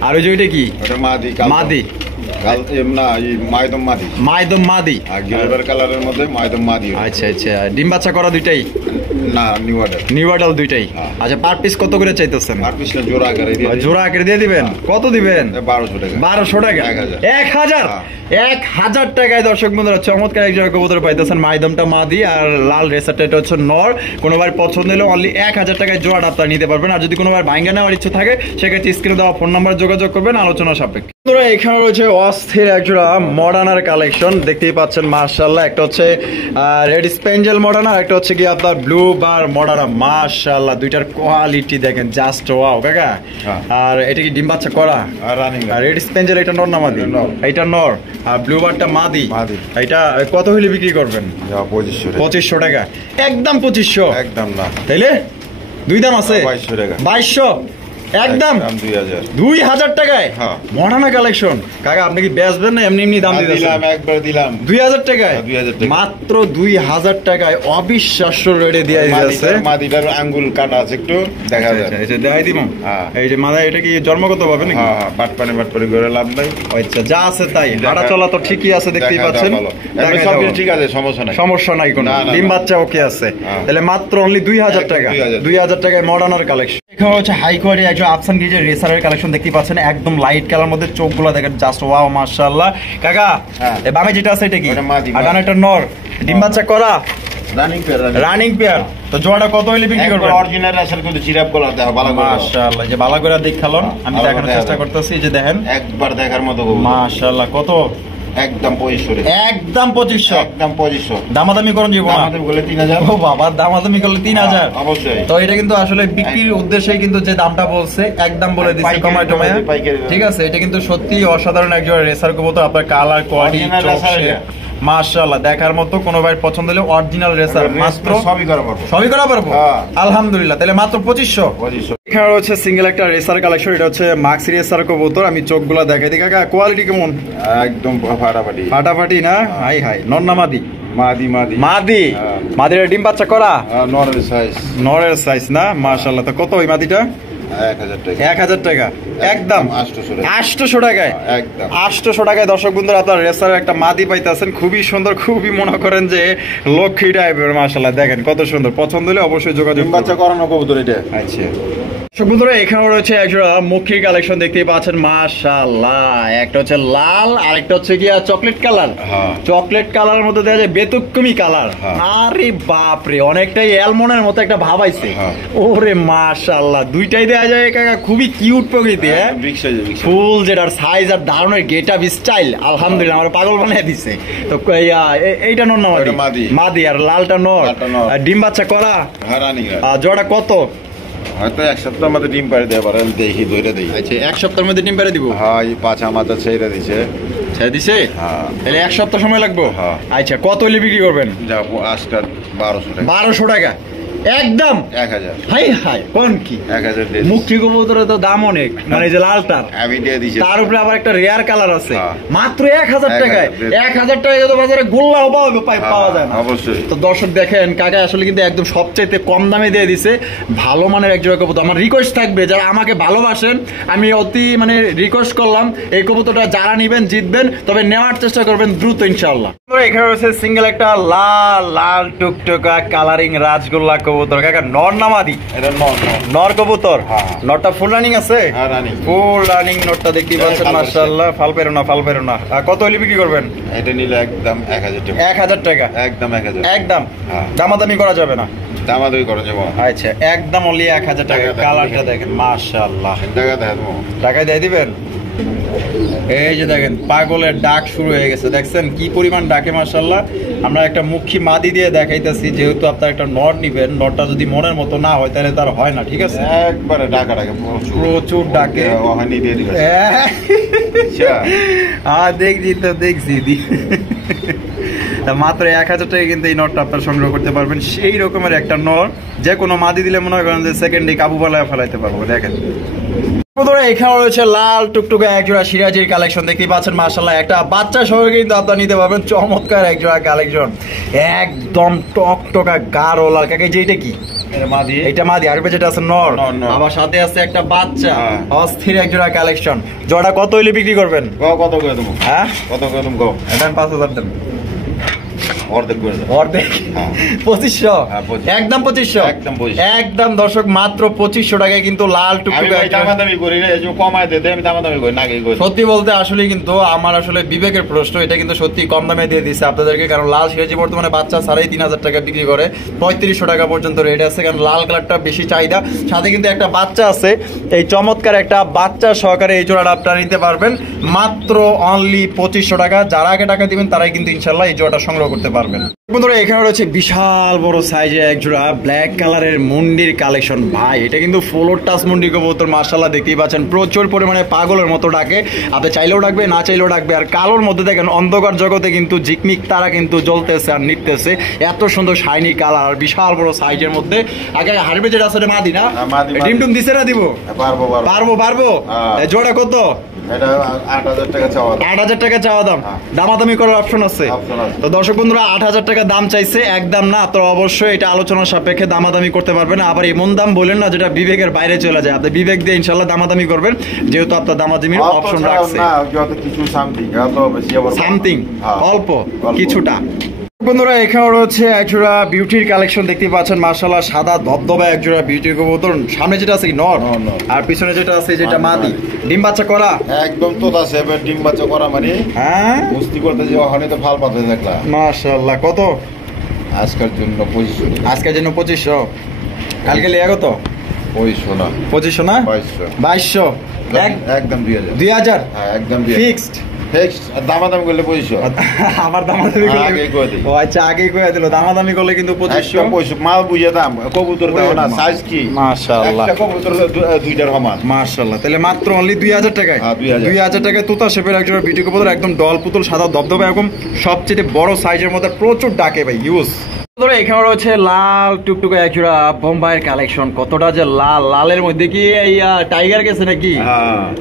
আর ওই যে ওইটা কি? মাদি। মাদি না, মাইদম মাদি। মাইদম মাদি। গিলভার কালারের মধ্যে মাইদম মাদি। আচ্ছা আচ্ছা, ডিম বাচ্চা করা দুইটাই? না, নিউ অর্ডার দুইটাই। আচ্ছা, পার পিস কত করে চাইতেছেন? পার পিস জোড়া আকারে দিয়ে, জোড়া আকারে দিয়ে দিবেন। কত দিবেন? 1200 টাকা। 1200 টাকা? 1000? 1000 টাকায় দর্শক বন্ধুরা চমৎকার এক জোড়া কবুতর পাইতেছেন। মাইদমটা মাদি আর লাল রেসারটা এটা হচ্ছে নর। কোনোবার পছন্দ হলে অনলি 1000 টাকায় জোড়াটা আপনারা নিতে পারবেন। আর যদি কোনোবার ভাঙ্গা নেওয়ার ইচ্ছে থাকে সেক্ষেত্রে স্ক্রিনে দেওয়া ফোন নাম্বার যোগাযোগ করবেন আলোচনা সাপেক্ষে। বন্ধুরা এখানে রয়েছে অস্থির এক জোড়া মডার্নার কালেকশন দেখতেই পাচ্ছেন মাশাআল্লাহ। একটা হচ্ছে রেড স্পেঞ্জেল মডার্নার, একটা হচ্ছে কি আপনার ব্লু বার মডার্না। মাশাআল্লাহ দুইটার কোয়ালিটি দেখেন, জাস্ট ওয়াও কাকা। আর এটা কি ডিম বাচ্চা করা? রানিং। আর রেড স্পেঞ্জেল এটা নর না মাদি? এটা নর। আর ব্লু বারটা মাদি। এটা কত হইলে বিক্রি করবেন? 2500 টাকা। একদম 2500? একদম না। তাইলে দুই দাম আছে? 2200 টাকা। 2200? একদম 2000 টাকায় মডার্না কালেকশন। কাকা আপনি কি বেচবেন না এমনি এমনি দাম দিতেছেন? একবার দিলাম 2000 টাকায়। মাত্র 2000 টাকায় অবিশ্বাস্য রেটে দিয়ে দিয়েছে। মাদিটার আঙ্গুল কাটা আছে, একটু দেখা যায়। আচ্ছা দেখাই দিমু। এই যে মাদা, এটা কি জন্মগত ভাবে নাকি? বাটপানি করে লাভ নাই। আচ্ছা, যা আছে তাই। হাঁটা চলা তো ঠিকই আছে দেখতেই পাচ্ছেন। ঠিক আছে, সমস্যা নাই কোনো। ডিম বাচ্চা ওকে আছে। তাহলে মাত্র অনলি 2000 টাকা। 2000 টাকায় মডার্নার কালেকশন। এখানে হচ্ছে হাই কোয়ালিটি একজন আফসান গিজের রেসারের কালেকশন দেখতেই পাচ্ছেন। একদম লাইট কালার মধ্যে, চোখগুলো দেখেন জাস্ট ওয়াও মাশাআল্লাহ। কাকা এই বামে যেটা আছে এটা কি? আর ডানে একটা নর। ডিম বাচ্চা করা? Running pair. তো জোড়াটা কত হইলে বিক্রি করবেন? অরিজিনাল রেসার, কিন্তু চিরাপ গলা দেখো ভালো করে। মাশাআল্লাহ, যে ভালো করে দেখালন আমি দেখানোর চেষ্টা করতেছি। যে দেখেন একবার দেখার মতো। মাশাআল্লাহ। কত? একদম 2500। একদম 2500? একদম 2500। দামাদামি করুন জীবন? দামাদামি করলে 3000। ও বাবা, দামাদামি করলে 3000? অবশ্যই। তো এটা কিন্তু আসলে বিক্রির উদ্দেশ্যে কিন্তু যে দামটা বলছে একদম বলে দিচ্ছে কমায় টমায়। ঠিক আছে, এটা কিন্তু সত্যি অসাধারণ একজন রেসার কবুতর। আপনার কালার কোয়ালিটি মাশাআল্লাহ দেখার মতো। কোনো ভাই পছন্দ হলে অরিজিনাল রেসার। মাত্র সবই করা পারবো? আলহামদুলিল্লাহ। তাহলে মাত্র 2500। এখানে রয়েছে সিঙ্গেল একটা রেসার কালেকশন। এটা হচ্ছে মাক্সি রেসার কবুতর। আমি চোখগুলো দেখাই দিই কাকা, কোয়ালিটি কেমন? একদম ফাটাফাটি না? High high. নর না মাদি? মাদি। মাদির ডিম বাচ্চা করা? নরের সাইজ না? মাশাআল্লাহ। তো কত ওই মাদিটা? 1000 টাকা। একদম 800 টাকায়। 800 টাকায় দর্শক বন্ধুরা আপনার রেসারের একটা মাদি পাইতেছেন। খুবই সুন্দর, খুবই মনে করেন যে লক্ষ্মী টাইপের। মাশাআল্লাহ দেখেন কত সুন্দর। পছন্দ হলে অবশ্যই যোগাযোগ। বাচ্চা করানো কবুতর এটা। আচ্ছা বন্ধুরা এখানে রয়েছে একজোড়া মুখির কালেকশন দেখতেই পাচ্ছেন মাশাআল্লাহ। একটা হচ্ছে লাল আর একটা হচ্ছে কি চকলেট কালার। চকলেট কালারের মধ্যে দেখা যায় বেতুকমি কালার। আরে বাপরে, অনেকটাই অ্যালমন্ডের মতো একটা ভাব আইছে। ওরে মাশাআল্লাহ, দুইটাই দেখা যায় কাকা খুবই কিউট প্রকৃতি। ফুল যেটার সাইজ আর দারুণের গেটআপ স্টাইল আলহামদুলিল্লাহ আমার পাগল বানিয়ে দিছে। তো এইটা নর না মাদি? মাদি। আর লালটা নর। ডিম বাচ্চা করা? জোড়া কত? হয়তো এক সপ্তাহের মধ্যে ডিম পাড়ে দেওয়া পারে, দেখি দইটা দিই। আচ্ছা, এক সপ্তাহের মধ্যে ডিম পাড়ে দিব? হ্যাঁ, এই 5 মাথা ছেড়ে দিছে। ছেড়ে দিছে? হ্যাঁ। তাহলে এক সপ্তাহ সময় লাগবে? আচ্ছা, কত হলে বিক্রি করবেন? যাবো আজকাল 1200 টাকা। 1200 টাকা? একদম 1000 হাই হাই কোন কি 1000 দিয়ে মুক্তি কবুতরের তো দাম অনেক, মানে যে লালটার আমি দিয়ে দিছি। তার উপরে আবার একটা রেয়ার কালার আছে, হ্যাঁ। মাত্র 1000 টাকায়। 1000 1000 টাকায় তো বাজারে গোল্লাও পাওয়া যায় না। অবশ্যই। তো দর্শক দেখেন কাকা আসলে কিন্তু একদম সবচাইতে কম দামে দিয়ে দিছে, ভালো মানের এক জোড়া কবুতর। আমার রিকোয়েস্ট থাকবে যারা আমাকে ভালোবাসেন, আমি অতি মানে রিকোয়েস্ট করলাম এই কবুতরটা যারা নিবেন জিতবেন, তবে নেওয়ার চেষ্টা করবেন দ্রুত ইনশাআল্লাহ। এখানে রয়েছে সিঙ্গেল একটা লাল লাল টুকটুকা কালারিং রাজগোল্লা কবুতর। কাকা নর না মাদি? এটা নর। নর কবুতর। হ্যাঁ। নরটা ফুল রানিং আছে? হ্যাঁ, রানিং। ফুল রানিং নরটা দেখতে পাচ্ছেন ফাল মাশাআল্লাহ, ফাল পেরো না। আর কত হলে বিক্রি করবেন? এটা নিলে একদম 1000 টাকা। 1000 টাকা একদম 1000। একদম। হ্যাঁ। দামাদামি করা যাবে না? দামাদামি করা যাবে। আচ্ছা, একদম অনলি 1000 টাকা। টাকা কালারটা দেখেন মাশাআল্লাহ। টাকা দেবো। টাকা দিয়ে দিবেন? এই যে দেখেন পাগলের ডাক শুরু হয়ে গেছে, দেখছেন কি পরিমাণ ডাকে মাশাআল্লাহ। আমরা একটা মুখী মাদি দিয়ে দেখাইতেছি, যেহেতু আপনার একটা নর নিবেন, নরটা যদি মনের মতো না হয় তাহলে তার হয় না, ঠিক আছে? একবারে টাকা প্রচুর ডাকে। ওখানে দিয়ে দিবে। দেখছি মাত্র 1000 টাকা কিন্তু এই নটটা আপনার সংগ্রহ করতে পারবেন। সেই রকমের একটা নর, যে কোনো মাদি দিলে মনে করেন যে সেকেন্ডে কাবু বালায় ফেলাইতে পারবো। দেখেন এখানে রয়েছে লাল টুকটুকে একজোড়া সিরাজির কালেকশন, দেখতেই পাচ্ছেন মাশাআল্লাহ। একটা বাচ্চা সহ কিন্তু আপনারা নিতে পারবেন, চমৎকার একজোড়া কালেকশন, একদম টকটকা গাঢ় লাল। কাকে যেটা কি? এটা মাদি। আর যেটা আছে নর, আবার সাথে আছে একটা বাচ্চা। অস্থির একজোড়া কালেকশন। জোড়া কত হইলে বিক্রি করবেন? কত করে দেবো? হ্যাঁ, কত করে দেবো? এটা 5000 দেন। অর্ধেক করে দেবো। অর্ধেক? 2500? একদম 2500? একদম 2500। একদম দর্শক মাত্র 2500 টাকায় কিন্তু লাল টুকটুকে। দামাদামি করি না, এই যে কমায় দে, আমি দামাদামি করি না। সত্যি বলতে আসলে কিন্তু আমার আসলে বিবেকের প্রশ্ন, এটা কিন্তু সত্যি কম দামে দিয়ে দিচ্ছে আপনাদেরকে, কারণ লাল সিরাজি বর্তমানে বাচ্চা 3000 টাকা বিক্রি করে, 3500 টাকা পর্যন্ত রেট আছে, কারণ লাল কালারটা বেশি চাহিদা। সাথে কিন্তু একটা বাচ্চা আছে, এই চমৎকার একটা বাচ্চা সহকারে এই জোড়াটা আপনারা নিতে পারবেন মাত্র অনলি 2500 টাকা। যারা আগে টাকা দিবেন তারাই কিন্তু ইনশাল্লাহ এই জোড়াটা সংগ্রহ করতে পারবেন। বন্ধুরা এখানে রয়েছে বিশাল বড় সাইজের এক জোড়া ব্ল্যাক কালারের মুন্ডির কালেকশন। ভাই এটা কিন্তু ফ্লোর টাচ মুন্ডি কবুতর, মাশাআল্লাহ দেখতেই পাচ্ছেন প্রচুর পরিমাণে পাগলের মতো ডাকে। আপনি চাইলেও ডাকবে, না চাইলেও ডাকবে। আর কালোর মধ্যে দেখেন অন্ধকার জগতে কিন্তু ঝিকমিক তারা কিন্তু জ্বলতেছে আর নিতেছে, এত সুন্দর শাইনি কালার, বিশাল বড় সাইজের মধ্যে। আগে হারবে যেটা আছে মাদি না? ডিম টুম দিছে না? দিব পারবো। জোড়া কত? এটা 8000 টাকা চাওয়া দাম। 8000 টাকা চাওয়া দাম। দামাদামি করার অপশন আছে? তো দর্শক বন্ধুরা 8000 টাকা দাম চাইছে, একদম না। তো অবশ্যই এটা আলোচনার সাপেক্ষে দামাদামি করতে পারবেন। আবার এমন দাম বলেন না যেটা বিবেকের বাইরে চলে যায়। আপনি বিবেক দিয়ে ইনশাআল্লাহ দামাদামি করবেন, যেহেতু আপনার দামাদামির অপশন রাখছে। সামথিং অল্প কিছুটা। বন্ধুরা এখানে রয়েছে একজোড়া বিউটির কালেকশন, দেখতে পাচ্ছেন মাশাআল্লাহ, সাদা ধবধবা একজোড়া বিউটি কবুতর। সামনে যেটা আছে নর, আর পিছনে যেটা আছে যেটা মাদি। ডিম বাচ্চা করা? একদম তো আছে, এবার ডিম বাচ্চা করা মানে হ্যাঁ মুস্তি করতে যে ওখানে তো ফাল পাতে দেখলা। মাশাআল্লাহ। কত আজকের জন্য 2500? আজকের জন্য 2500। কালকে লিয়া কত? 2500 না, 2500 না, 2200। 2200। একদম 2000। 2000 হ্যাঁ, একদম 2000 ফিক্সড। দামাদামি করলে 2500। আবার দামাদামি করলে আগে কই দিই। ও আচ্ছা, আগেই কই দিল। দামাদামি করলে কিন্তু 2500। মাল বুঝে দাম। কবুতর দাও না, সাইজ কি মাশাআল্লাহ। একটা কবুতর দুইটার সমান। মাশাআল্লাহ। তাহলে মাত্র অনলি 2000 টাকায়। 2000 টাকায় তোতা শেপের একজোড়া বিউটি কবুতর, একদম ডল পুতুল সাদা ধবধবে, এরকম সবচেয়ে বড় সাইজের মধ্যে, প্রচুর ডাকে ভাই ইউজ। এখানে রয়েছে লাল টুকটুকে একজোড়া বোম্বাইয়ের কালেকশন। কতটা যে লাল, লালের মধ্যে কি এই টাইগার গেছে নাকি?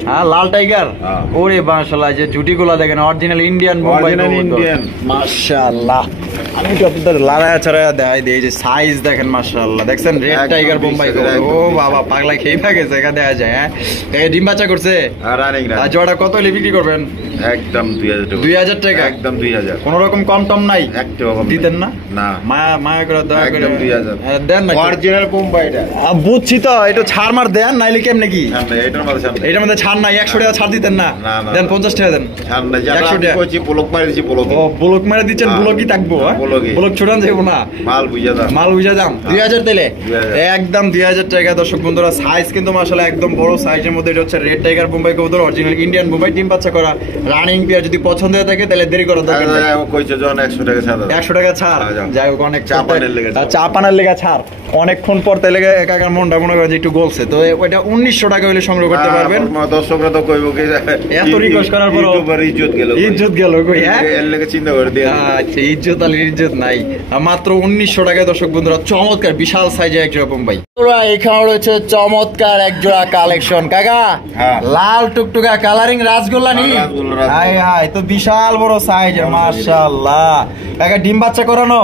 হ্যাঁ, লাল টাইগার। ওরে মাশাআল্লাহ, যে জুটিগুলো দেখেন অরিজিনাল ইন্ডিয়ান বোম্বাই ইন্ডিয়ান। মাশাআল্লাহ। আমি তো আপনাদের লালায়া ছাড়া দেখাই দিই, যে সাইজ দেখেন মাশাআল্লাহ। দেখছেন রেড টাইগার বোম্বাই। ও বাবা, পাগলা খেয়ে গেছে, এখানে দেখা যায়। হ্যাঁ, ডিম বাচ্চা করছে। আর জোড়া কত হলে বিক্রি করবেন? একদম 2000 টাকা। 2000 টাকা? একদম 2000। কোন রকম কম টম নাই? একটাও কম দিতেন না? না, মায়া করে দয়া করে। একদম 2000 দেন না। অরিজিনাল বোম্বাইটা। বুঝছি তো, একটু ছাড় মার দেন, নাইলে কেমনে কি? এটার মধ্যে ছাড় নাই। 100 টাকা ছাড় দিতেন না? দেন 50 টাকা দেন। 100 টাকা কইছি, ব্লক মারি দিছি। ও ব্লক মারি দিচ্ছেন, ব্লকই থাকবো। ব্লক ছোড়ান যাবো না, মাল বুঝা দাম। 2000 দিলে একদম 2000 টাকা। দর্শক বন্ধুরা সাইজ কিন্তু মাশাআল্লাহ একদম বড় সাইজের মধ্যে। এটা হচ্ছে রেড টাইগার বোম্বাই কবুতর, অরিজিনাল ইন্ডিয়ান বোম্বাই, ডিম বাচ্চা করা, রানিং পেয়ার। যদি পছন্দ হয়ে থাকে তাহলে দেরি করা দরকার নেই। কইছে জন 100 টাকা ছাড়। 100 টাকা ছাড়। যাই হোক, অনেক চা পানার লেগে ছাড়। অনেকক্ষণ পর তেলে একাকার মনটা মনে করেন যে একটু গলছে, তো ওইটা 1900 টাকা হলে সংগ্রহ করতে পারবেন। দর্শকরা তো কইব কি, এত রিকোয়েস্ট করার পর ইজ্জত গেল। ইজ্জত গেল কই? হ্যাঁ, এর লাগে চিন্তা করে দিয়ে। আচ্ছা, ইজ্জত আর ইজ্জত নাই। আর মাত্র 1900 টাকায় দর্শক বন্ধুরা চমৎকার বিশাল সাইজের এক জোড়া বোম্বাই। এখানে রয়েছে চমৎকার এক জোড়া কালেকশন কাকা, লাল টুকটুকা কালারিং রাসগোল্লা নি। হাই হাই তো বিশাল বড় সাইজের মাশাআল্লাহ। কাকা ডিম বাচ্চা করানো?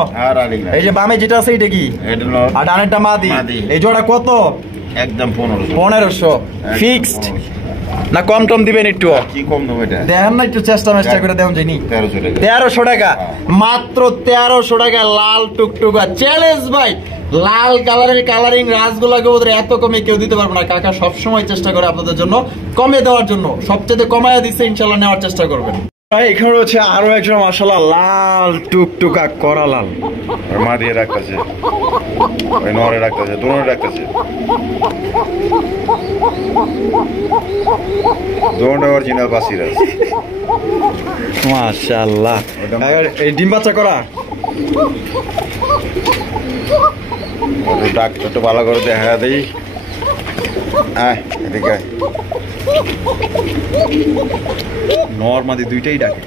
এই যে বামে যেটা আছে এটা কি? আর ডানেরটা মাদি। এই জোড়া কত? একদম 1500 ফিক্সড না কম টম দিবেন একটু? কি কম দেবো এটা? দেখেন না একটু চেষ্টা করে দেন জানি। 1300 টাকা, মাত্র 1300 টাকা লাল টুকটুকা চ্যালেঞ্জ ভাই। লাল কালারের কালারিং রাসগোল্লা কবুতর এত কমে কেউ দিতে পারবে না। কাকা সবসময় চেষ্টা করে আপনাদের জন্য কমে দেওয়ার জন্য, সবচেয়ে কমায়া দিচ্ছে, ইনশাল্লাহ নেওয়ার চেষ্টা করবেন। এখানে রয়েছে আরো একজন মাশাআল্লাহ লাল টুকটুকা করা লাল। মা দিয়ে রাখতেছে, ওই নরে রাখতেছে, দোনো রাখতেছে, দোনোটা অরিজিনাল বাসিরাস মাশাআল্লাহ। এই ডিম বাচ্চা করা? ডাক্তার তো ভালো করে দেখা দেই। আয় এদিকে আয়। নরমাদি দুইটাই ডাকে।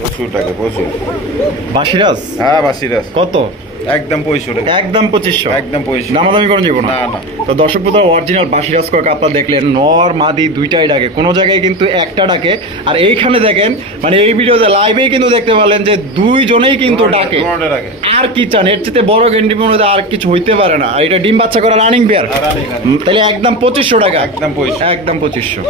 প্রচুর টাকা, প্রচুর। বাসিরাজ? হ্যাঁ বাসিরাজ। কত? একদম 2500 টাকা। একদম 2500? একদম 2500। দামাদামি করে যাবো না? না না। তো দর্শক বন্ধুরা অরিজিনাল বাসিরাজ কাকা আপনারা দেখলেন, নর মাদি দুইটাই ডাকে, কোনো জায়গায় কিন্তু একটা ডাকে। আর এইখানে দেখেন মানে এই ভিডিওতে লাইভেই কিন্তু দেখতে পারলেন যে দুইজনেই কিন্তু ডাকে। আর কি চান, এর চেয়ে বড় গ্যারান্টি মধ্যে আর কিছু হইতে পারে না। আর এটা ডিম বাচ্চা করা রানিং পেয়ার, তাহলে একদম 2500 টাকা। একদম 2500। একদম 2500।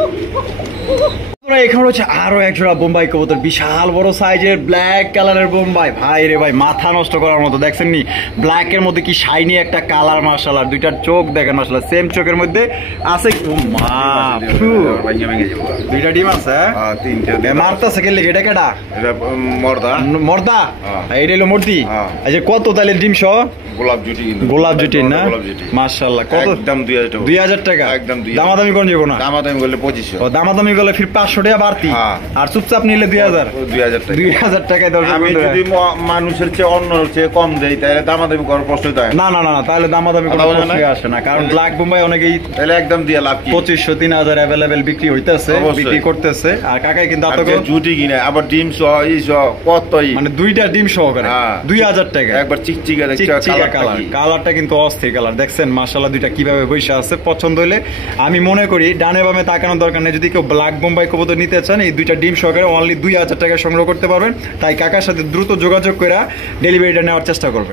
এখানে হচ্ছে আরো এক জোড়া বোম্বাই কবুতর, বিশাল বড় সাইজের ব্ল্যাক কালারের বোম্বাই। ভাই রে ভাই মাথা নষ্ট করার মতো, দেখছেন নি ব্ল্যাক এর মধ্যে কি শাইনি একটা কালার মাশাআল্লাহ। দুইটার চোখ দেখেন মাশাআল্লাহ, সেম চোখের মধ্যে আছে। দুইটা ডিম আছে? তিনটা। মারতাছে কে লেগে? এটা কেডা? এটা মর্দা। মর্দা? এইটা হলো মর্দি। এই যে কত তাহলে ডিম সহ? গোলাপ জুটি। গোলাপ জুটি না মাশাআল্লাহ। কত? একদম 2000 টাকা। একদম 2000। দামাদামি কোন যাবো না? দামাদামি করলে 2500। ও দামাদামি করলে ফির 500 টাকা বাড়তি। আর চুপচাপ নিলে 2000। 2000 টাকায় দর্শক আমি যদি মানুষের চেয়ে অন্যের চেয়ে কম দেই তাহলে দামাদামি করার প্রশ্ন দেয় না। না না তাহলে দামাদামি কোনো প্রশ্নই আসে না, কারণ ব্ল্যাক বোম্বাই অনেকেই তাহলে একদম দিয়ে লাভ কি? 2500 3000 अवेलेबल বিক্রি হইতাছে, বিক্রি করতেছে। আর কাকাই কিন্তু আপনাকে জুটি কিনে আবার ডিম সহ এই সহ কতই মানে দুইটা ডিম সহকারে 2000 টাকা। একবার চিকচিকা কালারটা কিন্তু অস্থির কালার, দেখছেন মাশাআল্লাহ দুইটা কিভাবে বসে আছে। পছন্দ হলে আমি মনে করি ডানে বামে তাকানোর দরকার নেই, যদি কেউ ব্ল্যাক বোম্বাই কবুতর নিতে চান এই দুইটা ডিম সহকারে অনলি 2000 টাকা সংগ্রহ করতে পারবেন। তাই কাকার সাথে দ্রুত যোগাযোগ করে ডেলিভারিটা নেওয়ার চেষ্টা করবেন।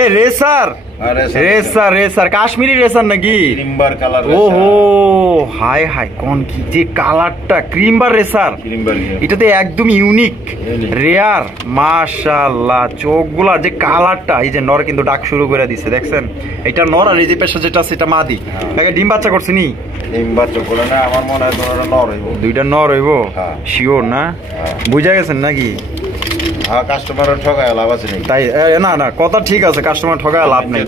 এই racer racer racer Kashmiri racer নাকি? ক্রিমবার কালার। ওহো হাই হাই কোন কি যে কালারটা, ক্রিমবার রেসার। এটাতে একদম ইউনিক রেয়ার মাশাআল্লাহ। চোখগুলা যে কালারটা, এই যে নর কিন্তু ডাক শুরু করে দিছে, দেখছেন এটা নর। আর এই যে পেশা যেটা সেটা মাদি। তাকে ডিম বাচ্চা করছে নি? ডিম বাচ্চা করে না, আমার মনে হয় দুইটা নর হইব। দুইটা নর হইব শিওর না? বুঝা গেছেন নাকি? কাস্টমার ঠকায় লাভ আছে নাকি? তাই না না কথা ঠিক আছে, কাস্টমার ঠকায় লাভ নেই।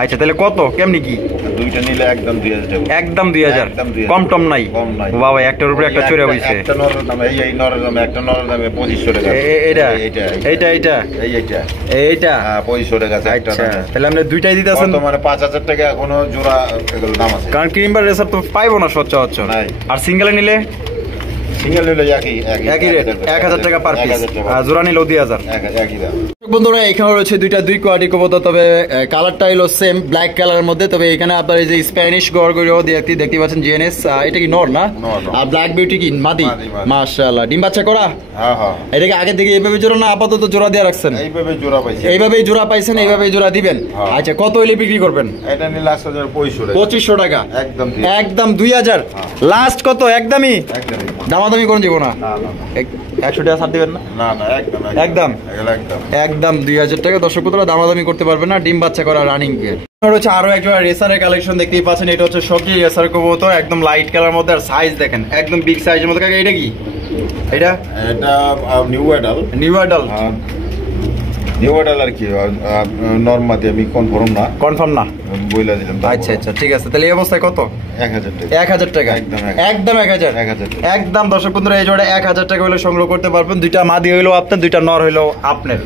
আচ্ছা তাহলে কত কেমনি কি? দুইটা নিলে একদম 2000। একদম 2000, কম টম নাই? বাবা একটার উপরে একটা চড়ে হইছে। একটা নরের দাম এই নরের দাম, একটা নরের দাম 2500 টাকা। এইটা এইটা এইটা এইটা এইটা এইটা 2500 টাকা একটা। তাহলে আপনি দুইটাই দিতেছেন তো মানে 5000 টাকা এখনো জোড়া এগুলো দাম আছে, কারণ ক্রিমবার রেসার তো পাইবো না সচরাচর। আর সিঙ্গেলে নিলে? সিঙ্গেল নিলে একই রেট 1000 টাকা পার পিস, আর জোড়া নিলেও 2000 একই দাম। বন্ধুরা এখানে রয়েছে দুই কোয়ালিটি কবুতর, তবে কালারটা হলো সেম ব্ল্যাক কালারের মধ্যে। তবে এখানে আপনার এই যে স্প্যানিশ গরগরিও দেখতে পাচ্ছেন জিএনএস, এটা কি নর না? আর ব্ল্যাক বিউটি কি মাদি? মাশাআল্লাহ ডিম বাচ্চা করা? এটাকে আগে থেকে এইভাবে জোড়া না আপাতত জোড়া দিয়ে রাখছেন? এইভাবে জোড়া পাইছেন। এইভাবেই জোড়া পাইছেন, এইভাবেই জোড়া দিবেন। আচ্ছা কত হইলে বিক্রি করবেন? এটা নিলে 2500 টাকা। একদম একদম 2000 লাস্ট। কত? একদমই দামাদামি করে দিব না? 100 টাকা ছাড় দিবেন না? না না একদম একদম একদম 2000 টাকা। দর্শক বন্ধুরা দামাদামি করতে পারবেন না, ডিম বাচ্চা করা রানিং পেয়ার। হচ্ছে আরো একটা রেসারের কালেকশন দেখতেই পাচ্ছেন, এটা হচ্ছে সবজি রেসার কবুতর, একদম লাইট কালার মধ্যে। আর সাইজ দেখেন একদম বিগ সাইজের মধ্যে। কাকা এটা কি? এটা নিউ অ্যাডাল। নিউ অ্যাডাল নিউ অ্যাডাল আর কি নরমাদি আমি কনফার্ম না বইলা দিলাম। আচ্ছা আচ্ছা ঠিক আছে। তাহলে এই অবস্থায় কত? 1000 টাকা। 1000 টাকা একদম 1000 একদম। দর্শক বন্ধুরা এই জোড়া 1000 টাকা হলে সংগ্রহ করতে পারবেন। দুইটা মাদি হইলো আপনার, দুইটা নর হইলো আপনার।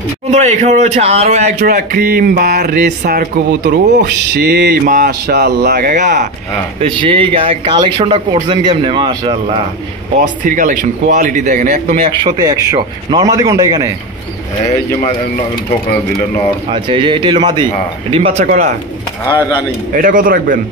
বন্ধুরা এখানে রয়েছে আরো এক জোড়া ক্রিম বা রেসার কবুতর। ও সেই মাশাআল্লাহ কাকা, সেই কালেকশনটা করছেন কেমনে? মাশাআল্লাহ অস্থির কালেকশন, কোয়ালিটি দেখেন একদম 100-তে 100। নরমাদি কোনটা এখানে? এই যে টোকরা দিল নর। আচ্ছা এই যে এটা হলো মাদি, ডিম বাচ্চা করা। হ্যাঁ রানিং। এটা কত রাখবেন?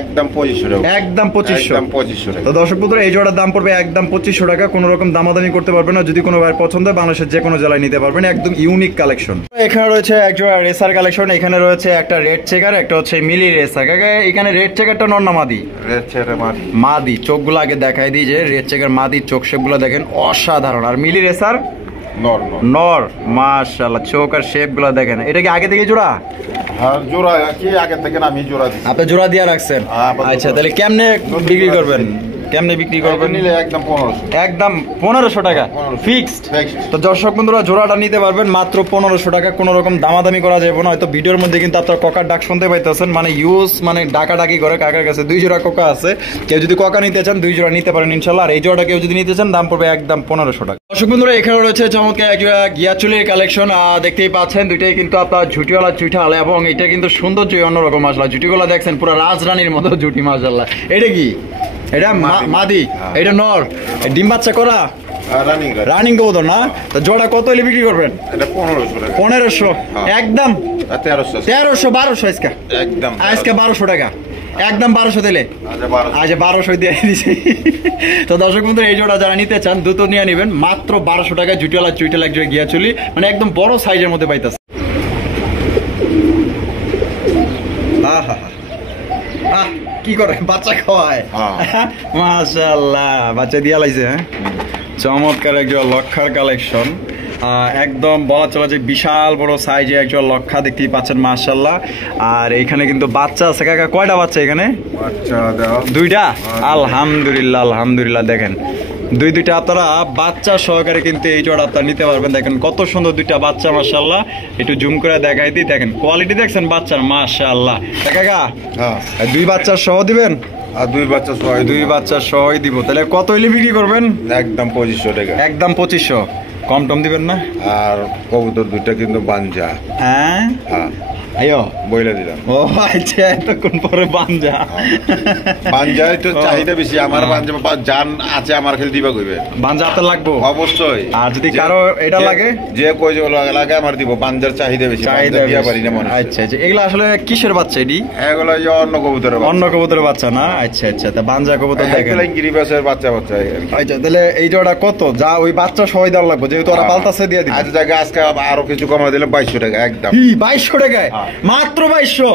একদম 2500 টাকা। একদম 2500। একদম 2500 টাকা। তো দর্শক বন্ধুরা এই জোড়ার দাম পড়বে একদম 2500 টাকা। কোনো রকম দামাদামি করতে পারবেন না। যদি কোনো ভাই পছন্দ হয় বাংলাদেশের যে কোনো জেলায় নিতে পারবেন। একদম ইউনিক কালেকশন। এখানে রয়েছে এক জোড়া রেসার কালেকশন। এখানে রয়েছে একটা রেড চেকার, একটা হচ্ছে মিলি রেসার। কাকা এখানে রেড চেকারটা নর না মাদি? রেড চেকার মাদি। মাদি। চোখগুলো আগে দেখাই দিই যে রেড চেকার মাদির চোখ শেপগুলো দেখেন অসাধারণ। আর মিলি রেসার নর। নর। মাশাআল্লাহ চোখ আর শেপগুলো দেখেন। এটা কি আগে থেকে জোড়া? আর জোড়া কি আগে থেকে আমি জোড়া দিই। আপনি জোড়া দিয়ে রাখছেন? আচ্ছা তাহলে কেমনে বিক্রি করবেন? কেমনে বিক্রি করবেন? নিলে একদম 1500। একদম 1500 টাকা ফিক্সড। তো দর্শক বন্ধুরা জোড়াটা নিতে পারবেন মাত্র 1500 টাকা। কোনো রকম দামাদামি করা যাবে না। হয়তো ভিডিওর মধ্যে কিন্তু আপনার ককার ডাক শুনতে পাইতেছেন, মানে ইউজ মানে ডাকাডাকি করে। কাকার কাছে 2 জোড়া কোকা আছে। কেউ যদি কোকা নিতে চান 2 জোড়া নিতে পারেন ইনশাআল্লাহ। আর এই জোড়াটা কেউ যদি নিতে চান দাম পড়বে একদম 1500 টাকা। দর্শক বন্ধুরা এখানে রয়েছে চমৎকার এক জোড়া গিয়াচুলির কালেকশন। দেখতেই পাচ্ছেন দুইটাই কিন্তু আপনার ঝুটিওয়ালা চুইঠাল, এবং এটা কিন্তু সৌন্দর্য অন্যরকম। মাশাআল্লাহ জুটিগুলো দেখছেন পুরো রাজরানীর মতো জুটি। মাশাআল্লাহ এটা কি? এটা মাদি। এটা নর। ডিম বাচ্চা করা রানিং কবুতর না? তো জোড়া কত হলে বিক্রি করবেন? এটা 1500 টাকা। 1500। একদম 1300। 1200 আজকে একদম আজকে 1200 টাকা। একদম 1200 দিলে আচ্ছা 1200 দিয়ে দিছি। তো দর্শক বন্ধু এই জোড়া যারা নিতে চান দ্রুত নিয়ে নেবেন মাত্র 1200 টাকায়। জুটিওয়ালা চুইটাল এক জোড়া গিয়া চলি, মানে একদম বড় সাইজের মধ্যে পাইতাছে। কি করে বাচ্চা খাওয়ায়? মাশাআল্লাহ বাচ্চা দিয়া লাইছে। হ্যাঁ চমৎকার একজন লক্ষার কালেকশন। একদম বলা চলা যে বিশাল বড় সাইজে একজন লক্ষা দেখতেই পাচ্ছেন মাশাআল্লাহ। আর এখানে কিন্তু বাচ্চা আছে। কাকা কয়টা বাচ্চা এখানে? বাচ্চা দাও 2টা। আলহামদুলিল্লাহ আলহামদুলিল্লাহ। দেখেন দুইটা আপনারা বাচ্চা সহকারে কিন্তু এই জোড়া আপনারা নিতে পারবেন। দেখেন কত সুন্দর 2টা বাচ্চা মাশাআল্লাহ। একটু জুম করে দেখাই দিই। দেখেন কোয়ালিটি দেখছেন বাচ্চার মাশাআল্লাহ। কাকা 2 বাচ্চা সহ দিবেন? আর 2 বাচ্চা সহ 2 বাচ্চা সহই দিব। তাহলে কত হইলে বিক্রি করবেন? একদম 2500 টাকা। একদম 2500। কম টম দিবেন না? আর কবুতর দুইটা কিন্তু বানজা। হ্যাঁ আইও বইলে দিলাম। ও আচ্ছা এতক্ষণ পরে বানজা। বানজা তো চাহিদা বেশি। আমার বানজা জান আছে, আমার খেল দিবা কইবে। বানজা আপনার লাগবো অবশ্যই। আর যদি কারো এটা লাগে যে কই যে লাগে আমার দিব। বানজার চাহিদা বেশি। চাহিদা দিয়া পারি না মানুষ। আচ্ছা আচ্ছা এগুলো আসলে কিসের বাচ্চা? এডি এগুলো যে অন্য কবুতরের বাচ্চা। অন্য কবুতরের বাচ্চা না? আচ্ছা আচ্ছা তা বানজা কবুতর দেখেন গিরিবাসের বাচ্চা। আচ্ছা তাহলে এই জোড়া কত? যা ওই বাচ্চা সবাই দেওয়া লাগবে যেহেতু ওরা পালতাছে দিয়ে দিবে। আজ জায়গা আজকে আরো কিছু কমাই দিলে 2200 টাকা। একদম 2200 টাকায় মাত্র 2200।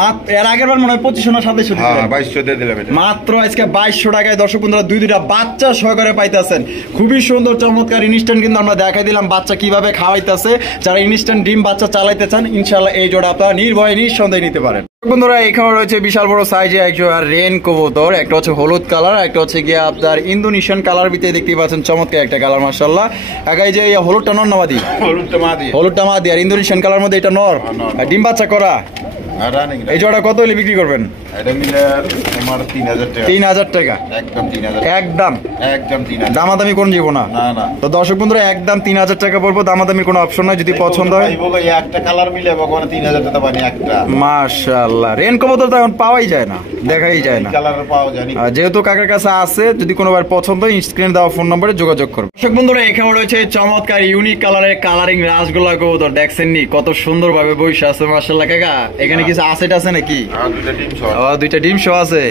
মাত্র এর আগের বার মনে হয় 2500 না 2700 দিলেন। 2200 দিয়ে দিলাম মাত্র আজকে 2200 টাকায় দর্শক বন্ধুরা 2টা বাচ্চা সহকারে পাইতেছেন। খুবই সুন্দর চমৎকার ইনস্ট্যান্ট কিন্তু আমরা দেখাই দিলাম বাচ্চা কিভাবে খাওয়াইতেছে। যারা ইনস্ট্যান্ট ডিম বাচ্চা চালাইতে চান ইনশাআল্লাহ এই জোড়া আপনারা নির্ভয়ে নিঃসন্দেহে নিতে পারেন। বন্ধুরা এখানে রয়েছে বিশাল বড় সাইজে একজন রেন কবুতর। একটা হচ্ছে হলুদ কালার, একটা হচ্ছে গিয়ে আপনার ইন্দোনেশিয়ান কালার ভিতরে দেখতেই পাচ্ছেন চমৎকার একটা কালার মাশাআল্লাহ। একাই যে হলুদটা নর না মাদি? হলুদটা মাদি। আর ইন্দোনেশিয়ান কালার মধ্যে এটা নর। আর ডিম বাচ্চা করা। এই জোড়া কত হলে বিক্রি করবেন? এটা মিলে তোমার 3000 টাকা। 3000 টাকা। একদম 3000। একদম 3000। দামাদামি কোন জীবো না? না। তো দর্শক বন্ধুরা একদম 3000 টাকা পড়বো। দামাদামি কোনো অপশন নাই। যদি পছন্দ হয় একটা কালার মিলে ওখানে 3000 টাকা পানি একটা। মাশাআল্লাহ রেন কবুতর তো এখন পাওয়াই যায় না, দেখাই যায় না। কালার পাওয়া যায় না। যেহেতু কাকার কাছে আছে যদি কোনোবার পছন্দ হয় স্ক্রিনে দেওয়া ফোন নম্বরে যোগাযোগ করুন। দর্শক বন্ধুরা এখানে রয়েছে চমৎকার ইউনিক কালারের কালারিং রাসগোল্লা কবুতর। দেখছেন নি কত সুন্দর ভাবে বসে আছে মাশাআল্লাহ। কাকা এখানে কিছু আসেট আছে নাকি? 2টা ডিম সহ আছে।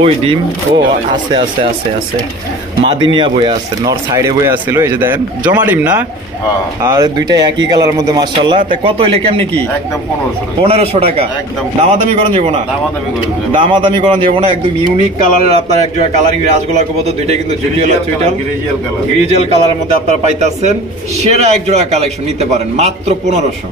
ওই ডিম ও আছে আছে আছে আছে মাদিনিয়া বই আছে, নর সাইডে বই আছিল। এই যে দেখেন জমা ডিম না? আর 2টা একই কালার মধ্যে মাশাআল্লাহ। তা কত হইলে কেমনি কি? একদম 1500 টাকা। দামাদামি করেন যাবো না? দামাদামি করেন যাবো না। একদম ইউনিক কালারের আপনার এক জোড়া কালারিং রাসগোল্লা কবুতর। 2টা কিন্তু জুটিওয়ালা চুইটাল গ্রিজেল কালারের মধ্যে আপনারা পাইতাছেন। সেরা এক জোড়া কালেকশন নিতে পারেন মাত্র 1500।